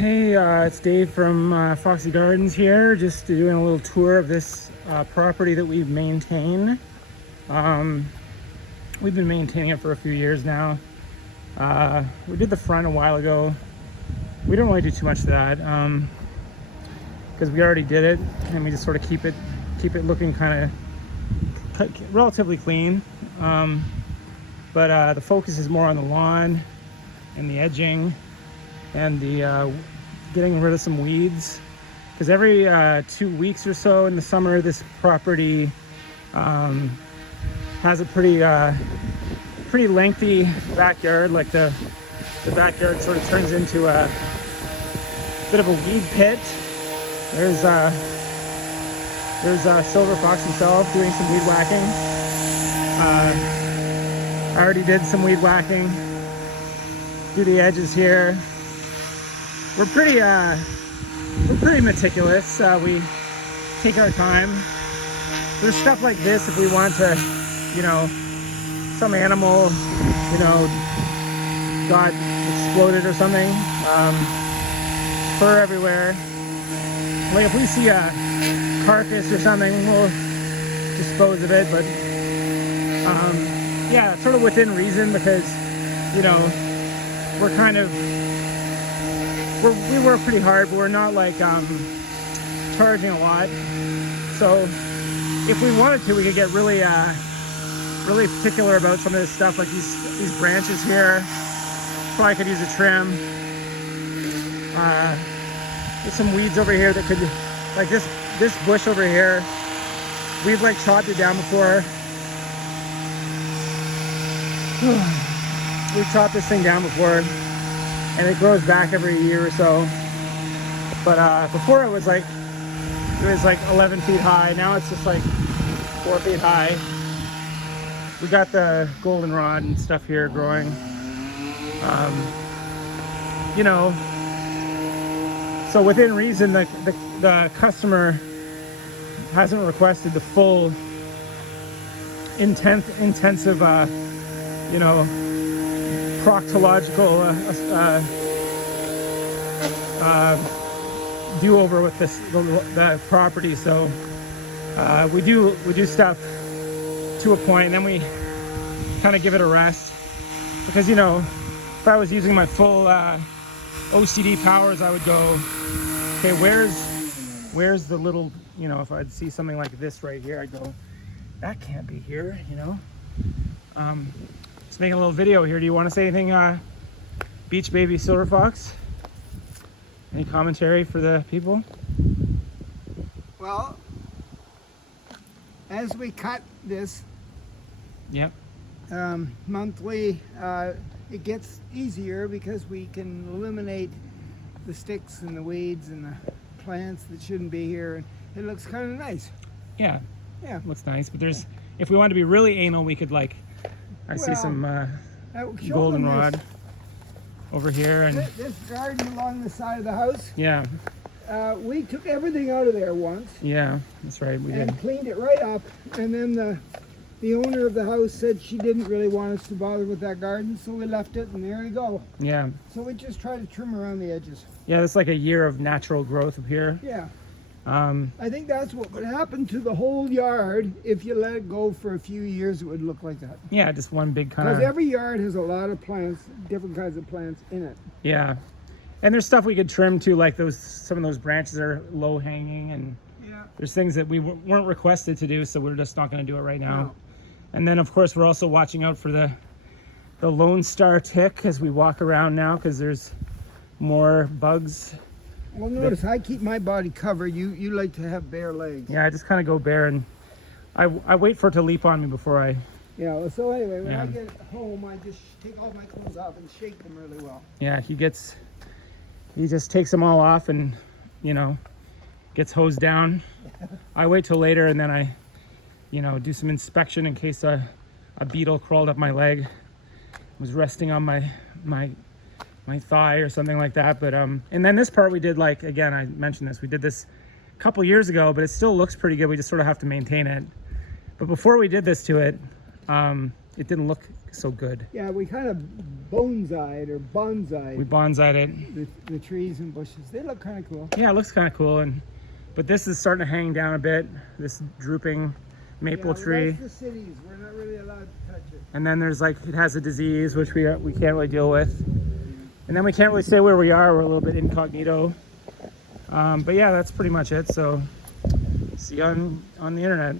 Hey, it's Dave from Foxy Gardens here, just doing a little tour of this property that we maintain. We've been maintaining it for a few years now. We did the front a while ago. We don't really do too much of that because we already did it, and we just sort of keep it looking kind of relatively clean. But the focus is more on the lawn and the edging and the getting rid of some weeds, because every 2 weeks or so in the summer this property has a pretty lengthy backyard. Like the backyard sort of turns into a bit of a weed pit. There's Silver Fox himself doing some weed whacking. I already did some weed whacking through the edges here. We're pretty meticulous. We take our time. There's stuff like this if we want to, some animal, got exploded or something. Fur everywhere. Like if we see a carcass or something, we'll dispose of it. But yeah, sort of within reason, because we're kind of we work pretty hard, but we're not like charging a lot. So if we wanted to, we could get really particular about some of this stuff, like these branches here. Probably could use a trim. There's some weeds over here that could, like this bush over here, we've like chopped it down before. We've chopped this thing down before, and it grows back every year or so. But before it was like 11 feet high. Now it's just like 4 feet high. We got the goldenrod and stuff here growing. So within reason, the customer hasn't requested the full intensive proctological do-over with the property. So we do stuff to a point, and then we kind of give it a rest, because if I was using my full OCD powers, I would go, okay, where's the little, if I'd see something like this right here, I'd go, that can't be here, Just making a little video here. Do you want to say anything, Beach Baby Silver Fox? Any commentary for the people? Well, as we cut this monthly, it gets easier because we can eliminate the sticks and the weeds and the plants that shouldn't be here, and it looks kind of nice. Yeah, it looks nice. But if we wanted to be really anal, we could see some goldenrod over here, and this garden along the side of the house. Yeah. We took everything out of there once. Yeah, that's right. We did. Cleaned it right up, and then the owner of the house said she didn't really want us to bother with that garden, so we left it, and there you go. Yeah. So we just try to trim around the edges. Yeah, it's like a year of natural growth up here. Yeah. I think that's what would happen to the whole yard if you let it go for a few years. It would look like that. Yeah, just one big kind of. Because every yard has a lot of plants, different kinds of plants in it. Yeah, and there's stuff we could trim too, like some of those branches are low hanging, and there's things that we weren't requested to do, so we're just not going to do it right now. No. And then of course we're also watching out for the Lone Star tick as we walk around now, because there's more bugs. Well, notice I keep my body covered. You like to have bare legs. Yeah, I just kind of go bare, and I wait for it to leap on me before I. Yeah. Well, so anyway, when I get home, I just take all my clothes off and shake them really well. Yeah, he just takes them all off and gets hosed down. I wait till later, and then I do some inspection in case a beetle crawled up my leg, was resting on my thigh or something like that. But and then this part we did, again, I mentioned this, we did this a couple years ago, but it still looks pretty good. We just sort of have to maintain it. But before we did this to it, it didn't look so good. Yeah, we kind of bonsai'd or We bonsai'd bonsai'd it. the trees and bushes. They look kind of cool. Yeah, it looks kind of cool, but this is starting to hang down a bit. This drooping maple tree, That's the cities. We're not really allowed to touch it. and then there's like it has a disease which we can't really deal with, and then we can't really say where we are. We're a little bit incognito, but yeah, that's pretty much it. So see you on the internet.